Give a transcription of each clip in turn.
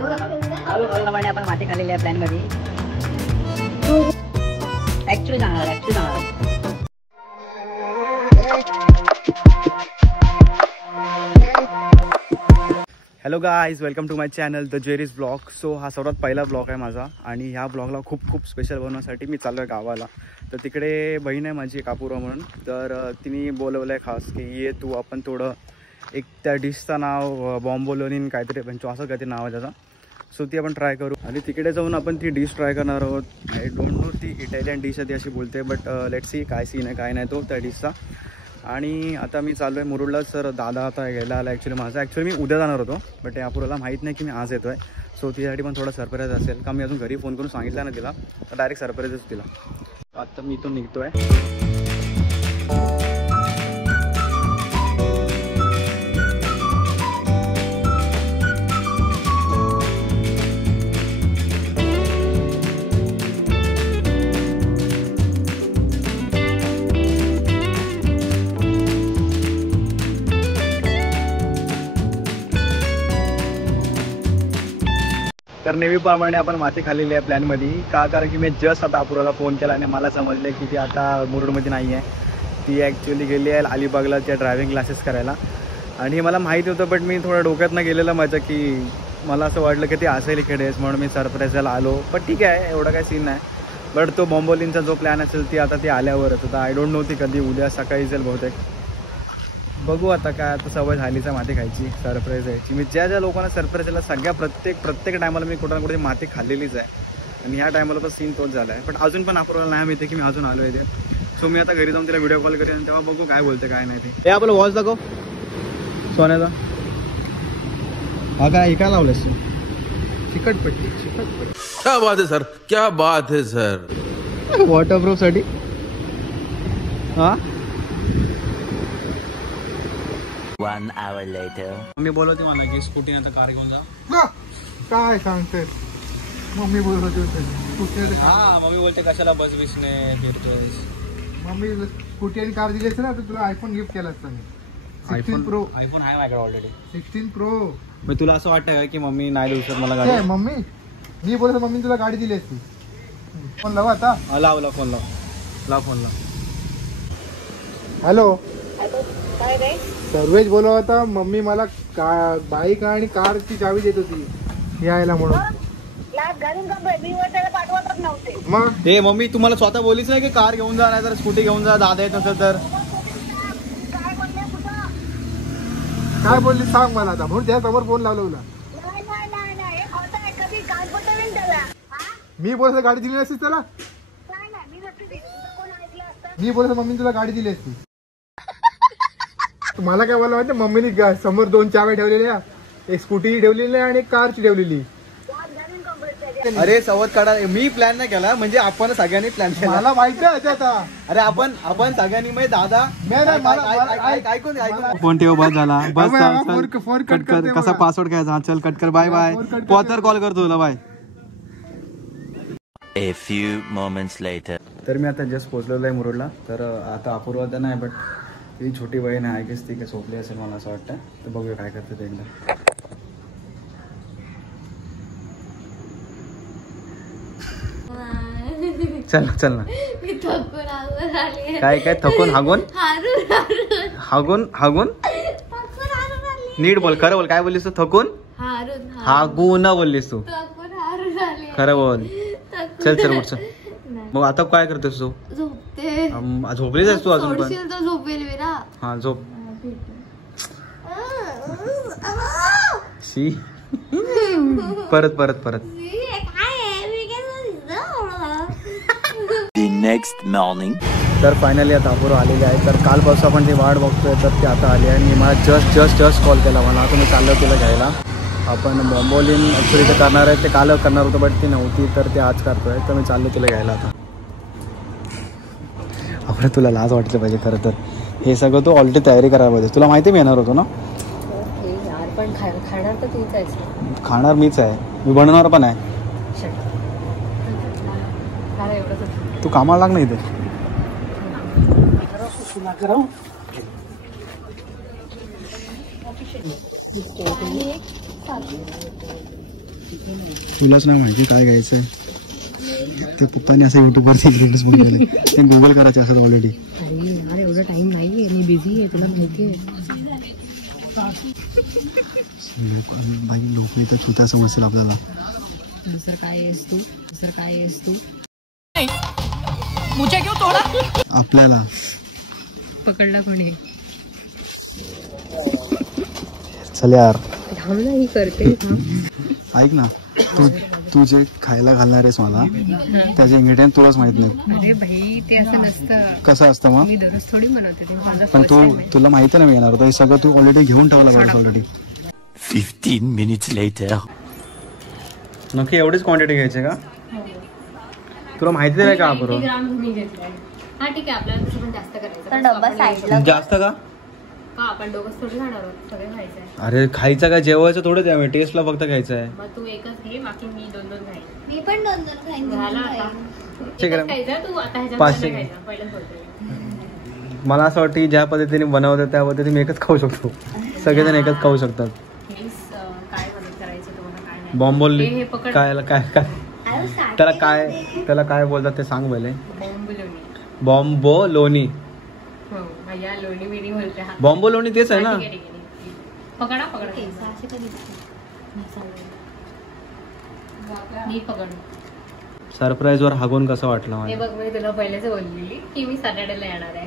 प्रमाणे आपण माती खाल्लेली आहे प्लॅन मध्ये. ऍक्च्युअली जाणार hello guys, welcome to my channel the Jerry's blog. So हा सर्वात पहिला ब्लॉग आहे माझा आणि ह्या ब्लॉगला खूप स्पेशल बनवण्यासाठी मी चाललो आहे गावाला. तर तिकडे बहीण आहे माझी कापूरा म्हणून, तर तिने बोलवलं आहे खास की ये तू आपण थोडं एक त्या डिशचं नाव बॉम्बोलोनी काहीतरी पण असं काहीतरी नाव आहे त्याचा. सो ती आपण ट्राय करू आणि तिकडे जाऊन आपण ती डिश ट्राय करणार आहोत. आय डोंट नो ती इटालियन डिश आहे ती अशी बोलते, बट लेट्स सी काय सीन आहे काय नाही तो त्या डिशचा. आणि आता मी चाललो आहे मुरुडला. सर दादा आता घ्यायला आला ॲक्च्युली माझा. ॲक्च्युली मी उद्या जाणार होतो, बट या अपूर्वाला माहीत नाही की मी आज येतो आहे. सो तिच्यासाठी पण थोडा सरप्राईज असेल का. मी अजून घरी फोन करून सांगितलं ना तिला, तर डायरेक्ट सरप्राईजच तिला. आता मी इथून निघतो आहे. तर नेहमीप्रमाणे आपण माती खाल्लेली आहे प्लॅनमध्ये का, कारण की मी जस्ट आता अपूर्वाला फोन केला आणि मला समजलं की ती आता मुरुडमध्ये नाही आहे. ती ॲक्च्युली गेली आहे अलिबागला त्या ड्रायव्हिंग क्लासेस करायला. आणि हे मला माहिती होतं, बट मी थोडं डोक्यातनं गेलेलं माझं की मला असं वाटलं की ती असेल इकडेच, म्हणून मी सरप्राईजला आलो. पण ठीक आहे, एवढं काही सीन नाही. बट तो बॉम्बोलिनचा जो प्लॅन असेल ती आता ती आल्यावरच होता. आय डोंट नो ती कधी उद्या सकाळी जाईल बहुतेक. बघू आता काय. आता सवय झालीच आहे माती खायची, सरप्राईज यायची. मी ज्या लोकांना सरप्राईज दिला सगळ्या प्रत्येक टायमाला मी कुठं ना कुठे माती खाल्लेलीच आहे. आणि ह्या टायमाला पण सीन तोच झाला आहे. पण अजून पण अपूर्वाला नाही माहिती की मी अजून आलो आहे ते. सो मी आता घरी जाऊन तिला व्हिडिओ कॉल करेन, तेव्हा बघू काय बोलते काय नाही ते. हे आपलं वॉच दाखव सोन्याचा. हा काय काय लावलंस तू? चिकटपट्टी. क्या बात है सर, क्या बात है सर. वॉटरप्रूफ साठी. हा 1 hour later. मम्मी बोलवते मला की स्कूटी आता कार घेऊन जा. काय सांगते मम्मी बोलवते हा, मम्मी बोलते कशाला बस बिसने फिरतोस. मम्मी स्कूटी आणि कार दिली असते ना तर तुला आयफोन गिफ्ट केला असता. मी 16 प्रो. आयफोन आहे माझ्याकडे ऑलरेडी. 16 प्रो. मग तुला असं वाटतं का की मम्मी नाही देऊ शकत मला गाडी? मम्मी मी बोलतो मम्मी तुला गाडी दिली असती. फोन लावा आता. लाव फोन लाव. हॅलो काय रे? सर्वेज बोलव आता. मम्मी मला बाईक आणि कारची चावी देत होती यायला म्हणून. मग हे मम्मी तुम्हाला स्वतः बोलीच नाही की कार घेऊन जा नाही तर स्कूटी घेऊन जा, दादा येत नसेल तर. काय बोलली सांग मला आता, म्हणून त्यासमोर फोन लावला तुला. मी बोलतो गाडी दिली नसतीस त्याला. मी बोलतो मम्मी तुला गाडी दिली असती. मला काय बोलला माहिती, मम्मीने समोर 2 चाव्या ठेवलेल्या, एक स्कूटी ठेवलेली आणि एक कारची ठेवलेली. अरे सवत काढा. मी प्लॅन नाही केला, म्हणजे आपण सगळ्यांनी प्लॅन केला. मला माहिती आहे आता. अरे आपण सगळ्यांनी म्हणजे दादा ऐकून फोन ठेव. बस झाला. बस फोन कट कर. कसा पासवर्ड घ्यायचा? चल कट कर. Bye bye. पॉतर कॉल करतो तुला. Bye. A few moments later. तर मी आता जस्ट पोहोचलेलो आहे मुरुडला. तर आता अपूर्वा तर नाही, बट ती छोटी बहीण आहे की ती काय झोपली असेल मला असं वाटतं. तर बघूया काय करते ते एकदा. चल ना. काय थकून हागून नीट बोल, खरं बोल. काय बोललीस तू? थकून हागून बोललीस तू. खरं बोल. चल उठ. मग आता काय करतोस तू? झोपलीच आहेस तू अजून पण? हा झोप. शी परत. Next morning. तर फायनली आता अपूर्वा आलेली आहे. तर कालपासून आपण ती वाट बघतोय, तर ती आता आली आहे. आणि मला जस्ट कॉल केला मला. आता मी चाललो तिला घ्यायला. आपण बॉम्बोलिन ॲक्च्युली ते करणार आहे, ते काल करणार होतं बट ती नव्हती, तर ते आज करतोय. तर मी चाललो तिला घ्यायला आता. आपण तुला लाज वाटलं पाहिजे खरं तर. हे सगळं तू ऑलरेडी तयारी करायला पाहिजे. तुला माहिती मी येणार होतो ना. पण खाणार तर तूच आहेस. खाणार मीच आहे, मी बनवणार पण आहे. तू कामाला लाग ना इथे. तुलाच नाही माहिती काय घ्यायचंय ते पप्पाने असं युट्यूबवरती रील्स बनवले ते गुगल करायचे असतात ऑलरेडी. अरे यार एवढा टाइम नाहीये, मी बिझी आहे, तुला माहिती आहे. बाई लोक इथं छुत्या समजतील आपल्याला. दुसरं काय आहेस तू, दुसरं काय आहेस तू. आपल्याला पकडला कोणी. चल यार थांब ना, ही करते थांब. ऐक ना, तू जे खायला घालणार आहेस मला त्याचे इंग्रेडियंट तुलाच माहित नाही. अरे भाई ते असं नसतं. कसं असतं मग? मी दररोज थोडी बनवते ते, माझा पण first time आहे. तुला माहिती नाही येणार होतं हे सगळं तू ऑलरेडी घेऊन ठेवलं पाहिजे ऑलरेडी. 15 minutes later. नक्की एवढीच क्वांटिटी घ्यायची का? तुला माहिती नाही का बरोबर? 80 ग्राम मी घेतलाय. हा ठीक आहे, आपल्याला तसं पण जास्त करायचं. तर डब्बा साईडला जास्त का? का आपण दोघंच थोडी खाणार आहोत, सगळे खायचं आहे. अरे खायचं काय, जेवायचं थोडं त्यामुळे टेस्टला फक्त खायचं आहे. मग तू एकच घे, बाकी मी 2-2 खाईन. मी पण 2-2 खाईन. झालं आता. ठीक आहे. एकच खायचं, तू आता ह्याच्यात 500 खायचं, पहिलंच बोलतोय. मला असं वाटतं की ज्या पद्धतीने बनवतात त्या पद्धतीने मी एकच खाऊ शकतो. सगळेजण एकच खाऊ शकतात. प्लीज काय मदत करायचं तुम्हाला, काय नाही. बॉम्बोली हे पकड. काय त्याला काय बोलतात ते सांग पहिले. बॉम्बलोनी. बॉम्बोलोनी. हो भैया, लोणी बिणी बोलते. हा. बॉम्बोलोनी तेच आहे ना? ठीक आहे, ठीक आहे. पकडा पकडा. केसाचे कधी मी पकड. सरप्राईज वर हागून कसं वाटलं हे मला? बघ, मी तुला पहिलेच बोललेली की मी सॅटर्डेला येणार आहे.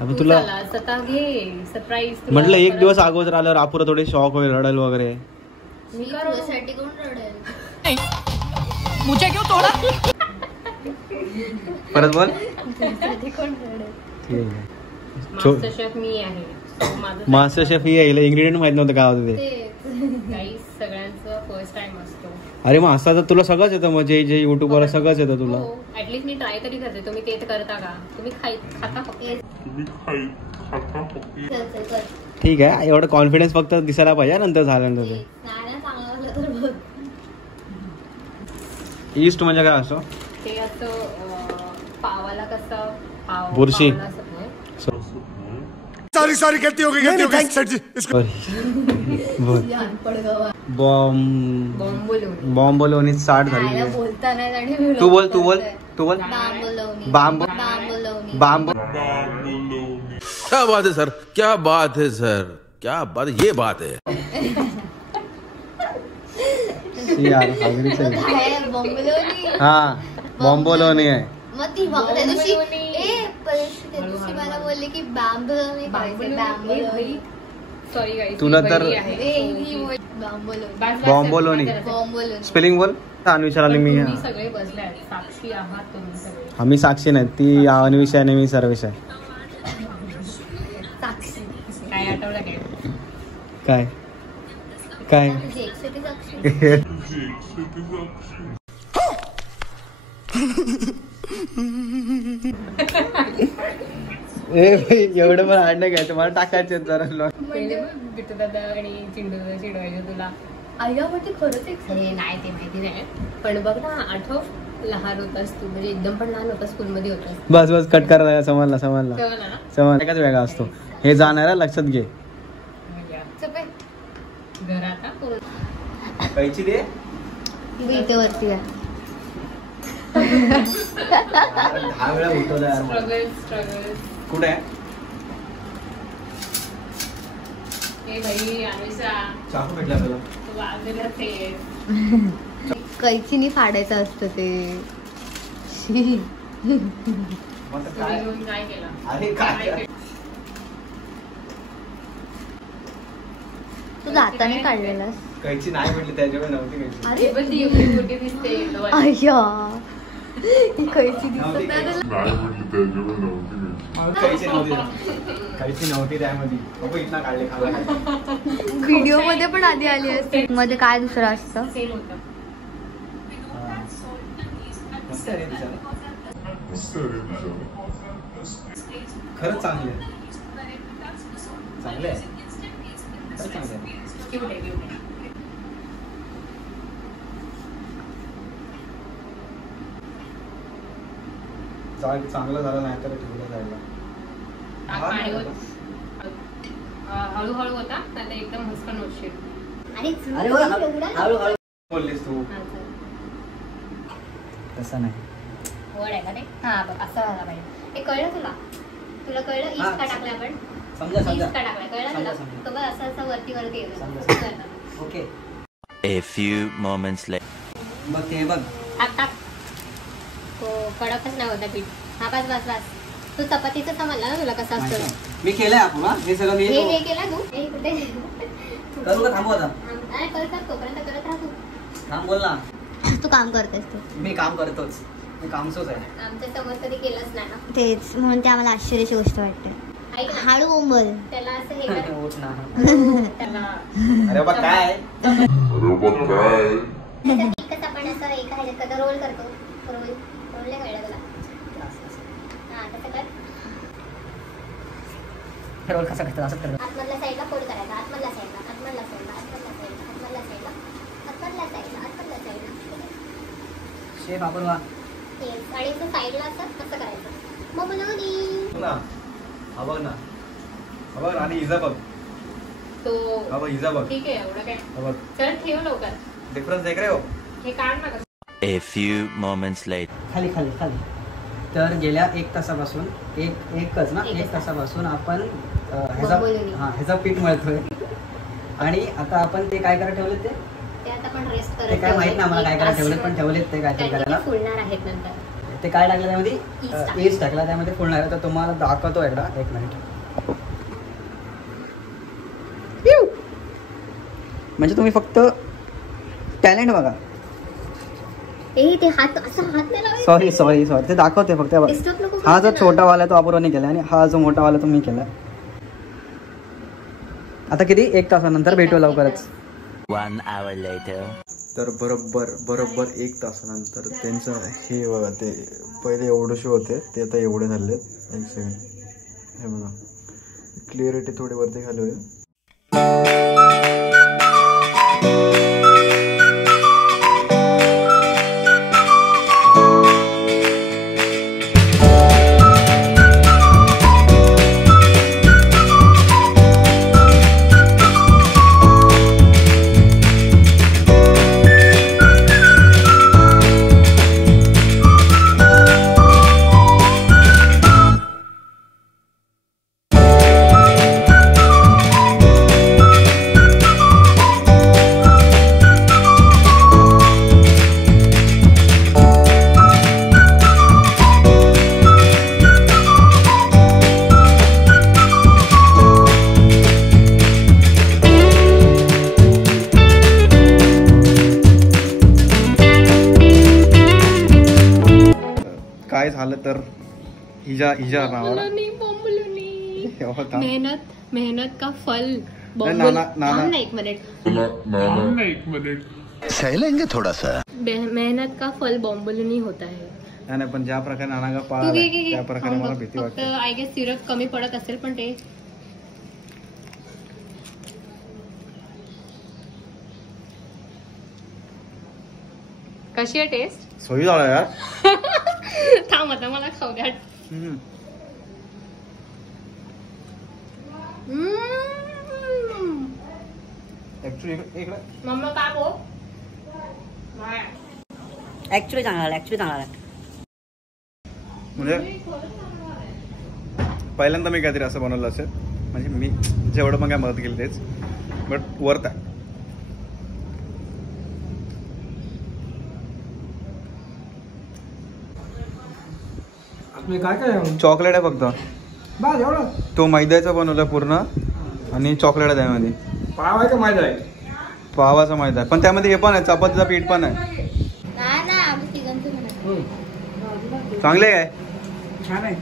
अबे तू तुला चला, स्वतः घे सरप्राईज. म्हटलं एक दिवस अगोदर आल्यावर आपण थोडे शॉक होईल, रडेल वगैरे. मी करू. तुझ्यासाठी कोण रडेल? परत बोल. तुझ्यासाठी कोण रडेल? ठीक आहे. मास्टर शेफ मी आहे. So, माझं मास्टर शेफ ही आहे, इंग्रेडियंट माहित नव्हतं काय होतं ते. काही सगळ्यांचं फर्स्ट टाइम असतो. अरे मग असं तर तुला सगळंच येतं, मग जे युट्यूबवर सगळंच येतं तुला. ऍटलीस्ट मी ट्राय तरी करते. तुम्ही ते करता का? तुम्ही खाता फक्त. चल चल कर. ठीक आहे, एवढं कॉन्फिडन्स फक्त दिसायला पाहिजे नंतर झाल्यानंतर ते. नाही चांगलं झालं तर बघ. ईस्ट म्हणजे काय असं? ते असं पावाला कसं पाव बुरशी. पावाला असं- सारी गलती हो गई सर जी. बॉम्बलोनी. बॉम्बोलोनी स्टार्ट झाली. खायला बोलता नाही आणि मी तू बोल बांबोलोनी. बांब बांबोलोनी. बांब. क्या बात है सर, क्या बात है सर, क्या बात, ये बात है. यार हागरीच आहे. काय बॉम्बोलोनी. हा बॉम्बोलोनी आहे. मग ती बघ त्या दिवशी बॉम्बोलोनी. त्या दिवशी मला बोलले की बांबोलोनी पाहिजे. बांबोलोनी. सॉरी गाईस, तुला तर- बॉम्बोलोनी. बॉम्बोलोनी. स्पेलिंग बोल. अन्विषा आली मी. तुम्ही सगळे बसले आहेत, साक्षी आहात तुम्ही सगळे. आम्ही साक्षी नाही, ती अन्विषा आणि मी सर्वेश आहे. साक्षी. काय आठवलं काय? काय काय तुझी एकशेती साक्षी. ए भाई एवढं पण हाड नाही घ्यायचं, मला टाकायचे जरा. पहिले बिट्टू दादा आणि चिंटू दादा चिडवायचे तुला. आईला वाटते खरंच एक हे नाही, ते माहिती नाही, पण बघ ना, आठव लहान होतास तू, म्हणजे एकदम पण लहान होतास, स्कूलमध्ये होतास बस बस कट करायला. समजला तेव्हा ना. एकाच वेगळा असतो हे जाणारा, लक्षात घे. चुपे. घरात कैची दे. इथे वरती आहे. 10 वेळा उठवलं. स्ट्रगल कुठे आहे? हे भाई अनुषा, चाकू भेटला तुला? तू बाजूलाच आहे. कैचीनी फाडायचं असतं ते. तुम्ही घेऊन काय केलं? अरे काय तू जाताना काढलेलास. कैची नाही भेटली, त्याच्यामुळे नव्हती कैची. अरे पण ती एवढी मोठी दिसते. अय्या, ही कैची दिसत नाही. कैची नव्हती त्यामध्ये. इथनं काढले खाला. व्हिडिओ मध्ये पण आधी आली असते. मध्ये काय दुसरं असतं? सेम होतं. खरंच चांगले चांगले आहे. क्यूट आहे, क्यूट आहे. चांगलं झालं नाही तर ठेवलं जायला. पाणी हळूहळू होता, आता एकदम हुसकन होशील. अरे बोललीस तू तसं नाही वड आहे का ते? हा बघ असं व्हायला पाहिजे. हे कळलं तुला? तुला कळलं ईस्ट का टाकलं आपण? समजा ईस्ट का टाकलं कळलं तुला? समजा. तो बघ असं असं वरती वरती येतं. समजा. Okay A few moments later. बघ ते बघ टाक टाक. हो कडकच नाही होता पीठ. हा बस बस बस. तू चपातीचं समजलं ना तुला कसं असतं? मी केलंय आपण हे सगळं मी हे केलं तू? हे कुठे? करू का थांबू आता नाही करतात तोपर्यंत करत राहा तू. थांब बोल ना तू काम करतेस तू. मी काम करतोच मी कामचोच आहे आमच्या समोर कधी केलंच नाही ना. तेच म्हणून ते आम्हाला आश्चर्याची गोष्ट वाटते. ऐक ना, हाळू बोंबल. त्याला असं हे कर. उठ ना त्याला अरे बाबा काय त्याचं पीठ कसं आपण असं एका ह्याच्यात कसं रोल करतो. रोल नाही कळलं तुला? हा तसं कर. रोल कसा करतो असं करतो आतमधल्या साईडला फोल्ड करायचा. आतमधल्या साईडला आतमधल्या साईडला आतमधल्या साईडला आतमधल्या साईडला आतमधल्या साईडला आतमधल्या साईडला. शेफ आपण वा येस. आणि असं साईडला असं कसं करायचं मग बनवली. ना हा बघ ना हा बघ आणि हिजा बघ तो हा बघ हिजा बघ ठीक आहे एवढं काय. हा बघ चल ठेव लवकर. डिफरन्स देख रे हो. हे काढ ना कसं. A few moments later. खाली खाली खाली तर गेल्या 1 तासापासून एकच ना एक 1 तासापासून आपण बंबोलिनी. ह्याचा पीठ मळतोय आणि आता आपण ते काय करायला ठेवले ते आता आपण रेस्ट करत ते काय माहित नाही आम्हाला काय करायला ठेवलेत पण ठेवलेत ते काहीतरी कारण की करायला ते फुलणार आहेत नंतर. ते काय टाकलं त्यामध्ये Yeast ईस्ट टाकला त्यामध्ये फुलणार आहे तर तुम्हाला दाखवतो एकदा 1 मिनिट म्हणजे तुम्ही फक्त टॅलेंट बघा ते हात असं हात नाही लावायचं. सॉरी ते दाखवते फक्त Disturb नको हा जो करू ना. छोटा वाला आहे तो अपूर्वाने केला आणि हा जो मोठा वाला तो मी केला आता किती 1 तासानंतर भेटू लवकरच 1 hour later. तर बरोबर 1 तासानंतर त्यांचं हे बघा ते पहिले एवढेशे होते ते आता एवढे झाले. 1 सेकंड हे बघा क्लिअरिटी थोडी वरती खाली होईल. काय झालं तर हिजा नावाला मेहनत का फल. नाना एक मिनट सहलेंगे थोड़ा सा. मेहनत का फल बॉम्बलूनी होता है. नाही पण ज्या प्रकारे नाना का पाळा त्या प्रकारे मला भीती फक्त वाटते. आय गेस सिरप कमी पडत असेल पण ते कशी आहे टेस्ट. सोयी झाला यार. थांब आता मला खाऊ द्या. मम्मा काय बोल. ऍक्च्युली चांगला म्हणजे पहिल्यांदा मी काहीतरी असं बनवलं असेल म्हणजे मी जेवढं पण काय मदत केली तेच बट वर्थ आहे. काय चॉकलेट आहे फक्त. बस एवढं तो मैद्याचा बनवला पूर्ण आणि चॉकलेट आहे त्यामध्ये. पाव आहे का माहिती आहे पावाचा मैदा आहे पण त्यामध्ये हे पण आहे चपातीचं पीठ पण आहे. चांगले काय छान आहे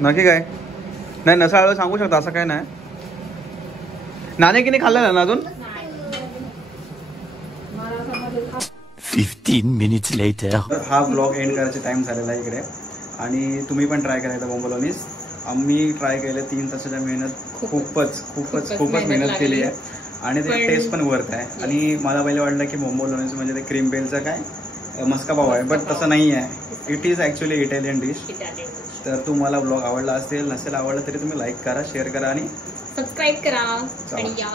नक्की काय नाही नसाळ सांगू शकता असं काय नाही. नाणे की नाही खाल्लं ना अजून. 15 minutes later. तर हा ब्लॉग एंड करायचा टाइम झालेला आहे इकडे आणि तुम्ही पण ट्राय करायचा बॉम्बलोनीज. आम्ही ट्राय केलं 3 तासाच्या मेहनत खूपच मेहनत केली आहे आणि ते टेस्ट पण वर्थ आहे. आणि मला पहिले वाटलं की बॉम्बलोनीज म्हणजे ते क्रीम बेलचा काय मस्का पाव आहे बट तसं नाही आहे. It is actually Italian dish. तर तुम्हाला ब्लॉग आवडला असेल नसेल आवडला तरी तुम्ही लाईक करा शेअर करा आणि सबस्क्राईब करा आणि या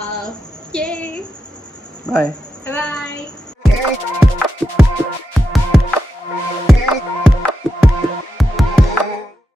बाय बाय. आहे